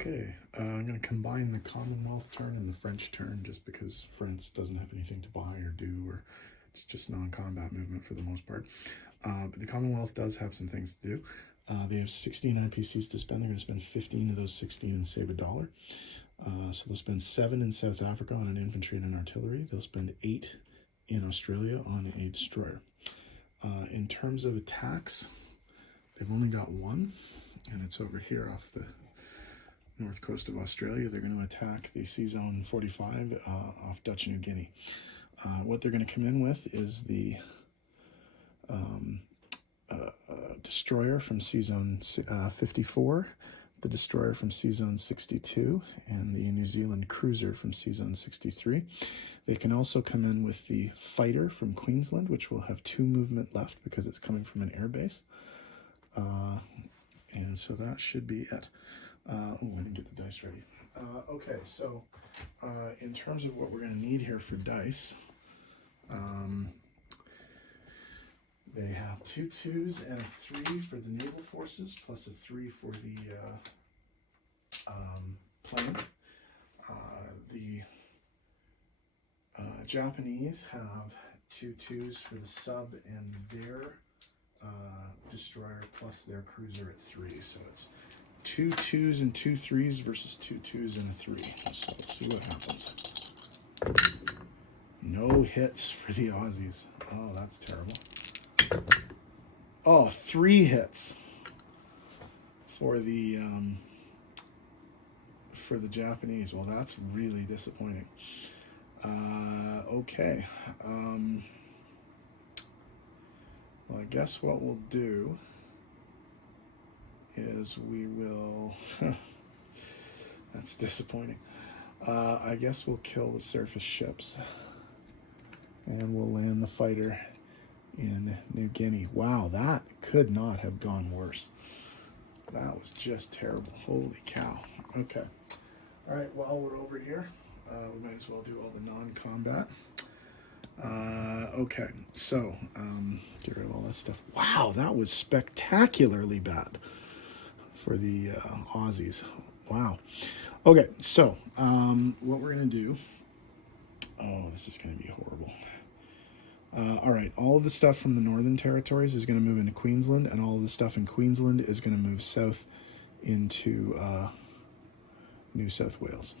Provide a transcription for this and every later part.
Okay, I'm going to combine the Commonwealth turn and the French turn just because France doesn't have anything to buy or do, or it's just non-combat movement for the most part. But the Commonwealth does have some things to do. They have 16 IPCs to spend. They're going to spend 15 of those 16 and save $1. So they'll spend 7 in South Africa on an infantry and an artillery. They'll spend 8 in Australia on a destroyer. In terms of attacks, they've only got one, and it's over here off the north coast of Australia. They're going to attack the Sea Zone 45 off Dutch New Guinea. What they're going to come in with is the destroyer from Sea Zone 54, the destroyer from Sea Zone 62, and the New Zealand cruiser from Sea Zone 63. They can also come in with the fighter from Queensland, which will have 2 movement left because it's coming from an airbase. And so that should be it. Oh, I didn't get the dice ready. Okay, so in terms of what we're going to need here for dice, they have 2 2s and a 3 for the naval forces, plus a 3 for the plane. The Japanese have 2 2s for the sub and their destroyer, plus their cruiser at 3. So it's 2 2s and 2 3s versus 2 2s and a 3. So let's see what happens. No hits for the Aussies. Oh, that's terrible. Oh, 3 hits for the Japanese. Well, that's really disappointing. Okay. Well, I guess what we'll do is we will... That's disappointing. I guess we'll kill the surface ships. And we'll land the fighter in New Guinea. Wow, that could not have gone worse. That was just terrible. Holy cow. Okay. All right, while we're over here, we might as well do all the non-combat. Okay, so get rid of all that stuff. Wow, that was spectacularly bad for the Aussies. Wow. Okay, so what we're going to do... Oh, this is going to be horrible. All right, all of the stuff from the Northern Territories is going to move into Queensland, and all of the stuff in Queensland is going to move south into New South Wales.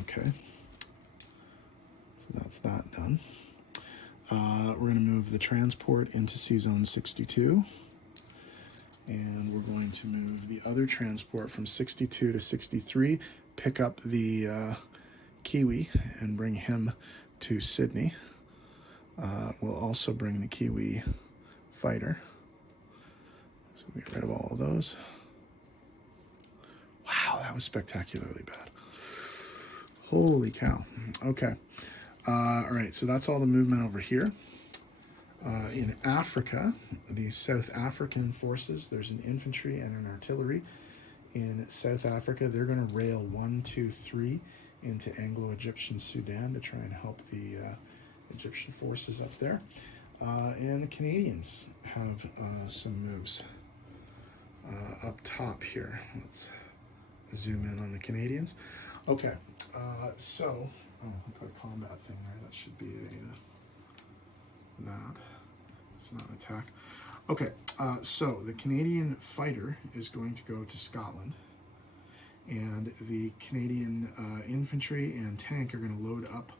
Okay, so that's that done. We're going to move the transport into Sea Zone 62, and we're going to move the other transport from 62 to 63, pick up the Kiwi and bring him to Sydney. We'll also bring the Kiwi fighter. So we get rid of all of those. Wow, that was spectacularly bad. Holy cow. Okay. All right, so that's all the movement over here. In Africa, the South African forces, there's an infantry and an artillery. In South Africa, they're going to rail 1, 2, 3 into Anglo-Egyptian Sudan to try and help the Egyptian forces up there. And the Canadians have some moves up top here. Let's zoom in on the Canadians. Okay, so, I put a combat thing there. That should be that. It's not an attack. Okay, so the Canadian fighter is going to go to Scotland, and the Canadian infantry and tank are going to load up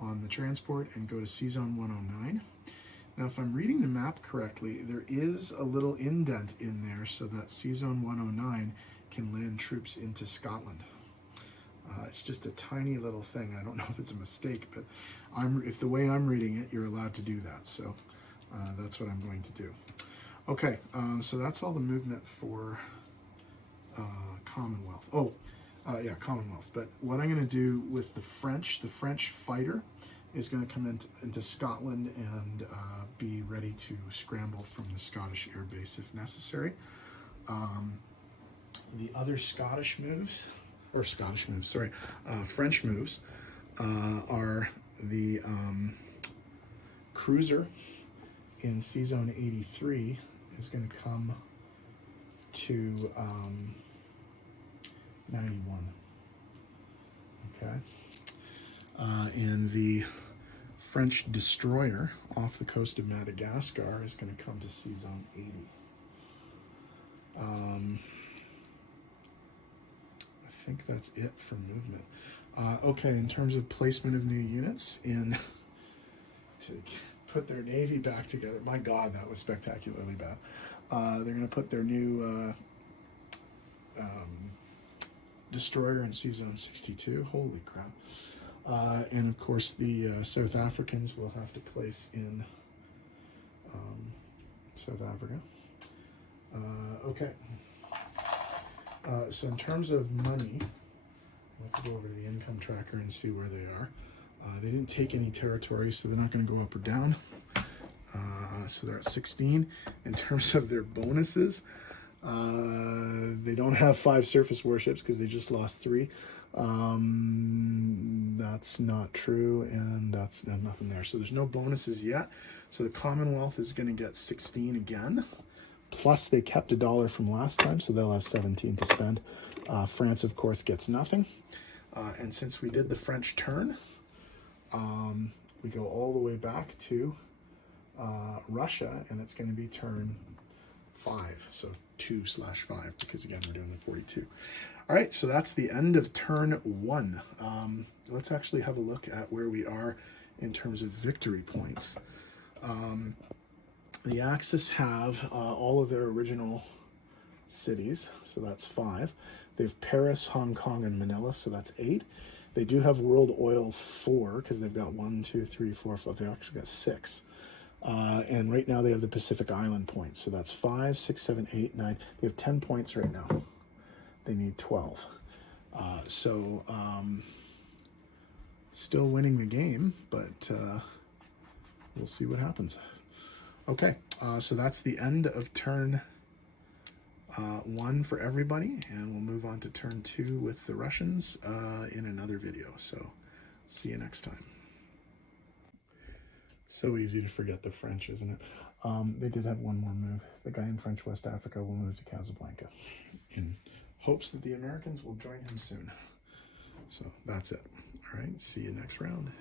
on the transport and go to Sea Zone 109. Now, if I'm reading the map correctly, there is a little indent in there so that Sea Zone 109 can land troops into Scotland. It's just a tiny little thing. I don't know if it's a mistake, but if the way I'm reading it, you're allowed to do that. So that's what I'm going to do. Okay, so that's all the movement for Commonwealth. Oh, yeah, Commonwealth. But what I'm going to do with the French fighter is going to come into Scotland and be ready to scramble from the Scottish air base if necessary. The other French moves are the cruiser in Sea Zone 83 is going to come to 91. Okay. And the French destroyer off the coast of Madagascar is going to come to sea zone 80. I think that's it for movement. Okay, in terms of placement of new units in to put their navy back together. My God, that was spectacularly bad. They're going to put their new destroyer in sea zone 62. Holy crap. And of course the South Africans will have to place in South Africa. Okay. So in terms of money, we'll have to go over to the income tracker and see where they are. They didn't take any territory, so they're not going to go up or down. So they're at 16. In terms of their bonuses, they don't have 5 surface warships because they just lost 3. That's not true, and that's nothing there. So there's no bonuses yet. So the Commonwealth is going to get 16 again. Plus they kept $1 from last time, so they'll have 17 to spend. France, of course, gets nothing. And since we did the French turn, we go all the way back to Russia, and it's going to be turn 5. So 2/5, because again, we're doing the 42. All right, so that's the end of turn 1. Let's actually have a look at where we are in terms of victory points. The Axis have all of their original cities, so that's 5. They have Paris, Hong Kong, and Manila, so that's 8. They do have World Oil 4, because they've got 1, 2, 3, 4, 5. They've actually got 6. And right now they have the Pacific Island points, so that's 5, 6, 7, 8, 9. They have 10 points right now. They need 12. Still winning the game, but we'll see what happens. Okay, so that's the end of turn 1 for everybody, and we'll move on to turn 2 with the Russians in another video. So see you next time. So easy to forget the French, isn't it? They did have one more move. The guy in French West Africa will move to Casablanca in hopes that the Americans will join him soon. So that's it. All right, see you next round.